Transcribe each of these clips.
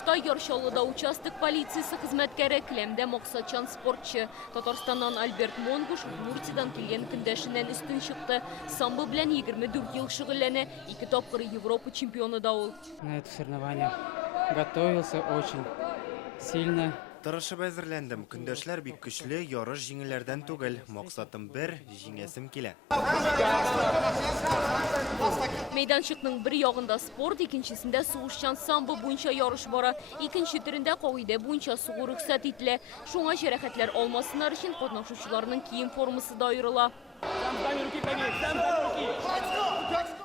Чыгышта Яршалыда участок полициясы хезмәткәре Клемдә Максатчан спортчы. Татарстаннан Альберт Монгуш Муртидан килгән көндәшеннән үстен чыкты. Самбо белән 24 ел шөгыльләнә, 2 тапкыр Европа чемпионы да ул. На это соревнование готовился очень сильно. Тырышып әзерләндем. Көндәшләр бик көчле, ярыш җиңелләрдән түгел. Максатым бер, җиңәсем килә. Мәйданчыкның бер ягында спорт, икенчесендә сугышчан самбо буенча ярыш бара. Икенче төрендә кагыйдә буенча сугу рөхсәт ителә. Шуңа җәрәхәтләр алмасыннар өчен катнашучыларның кием формасы да аерыла.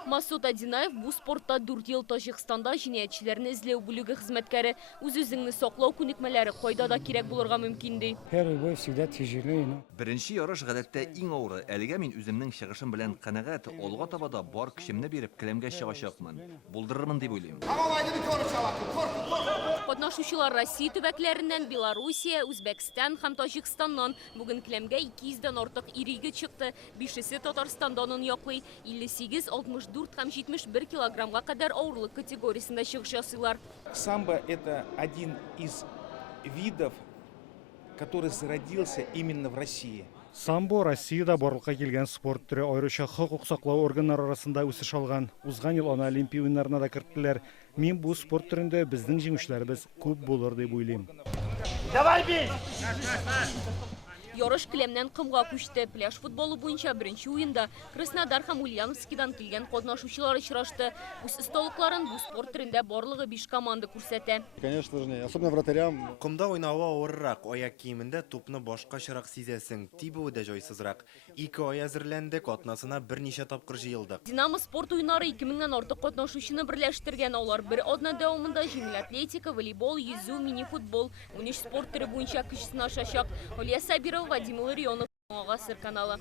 Масуд Адинаев бу спортта 4 ел Таҗикстанда җинаятьчеләрне эзләү бүлеге хезмәткәре. Үз-үзеңне саклау күнекмәләре кайда да кирәк булырга мөмкин ди. Беренче ярыш гадәттә иң авыры. Әлегә мин үземнең чыгышым белән канәгать, алга таба да бар көчемне биреп келәмгә чыгачакмын. Булдырырмын дип уйлыйм. Катнашучылар Россия төбәкләреннән, Белоруссия, Үзбәкстан һәм Таҗикстаннан. Бүген келәмгә 200-дан артык ириге чыкты. 5-се Татарстандан яклый. 58, 64 һәм 71 килограммга кадәр авырлык категориясендә чыгыш ясыйлар. Самбо – это один из видов, который зародился именно в России. Самбо Россиядә барлыкка килгән спорт түре, аеруча хокук саклау органнары арасында үсеш алган. Узган ел аны Олимпия уеннарына да кертеләр. Мин бу спорт түрендә безнең җиңүчеләребез күп булыр дип уйлыйм. Ярыш келәмнән кымга күчте. Пляж футболы буенча беренче уенда Краснодар һәм Ульяновскидан килгән катнашучылар очрашты. Үз осталыкларын бу спорт түрендә барлыгы 5 команда күрсәтә. Конечно же, особенно вратарям. Комда уйнавы авыррак, аяк киемендә тупны башкачарак сизәсең, тибүе дә җайсызрак. 2 ай әзерләндек, атнасына берничә тапкыр җыелдык. Динамо спорт уеннары 2000-нән артык катнашучыны берләштергән. Алар бер атна дәвамында җиңел атлетика, волейбол, йөзү, мини-футбол, 13 спорт төре буенча көч сынашачак. Алия Сабирова, Вадим Ларионов, Гасыр каналы.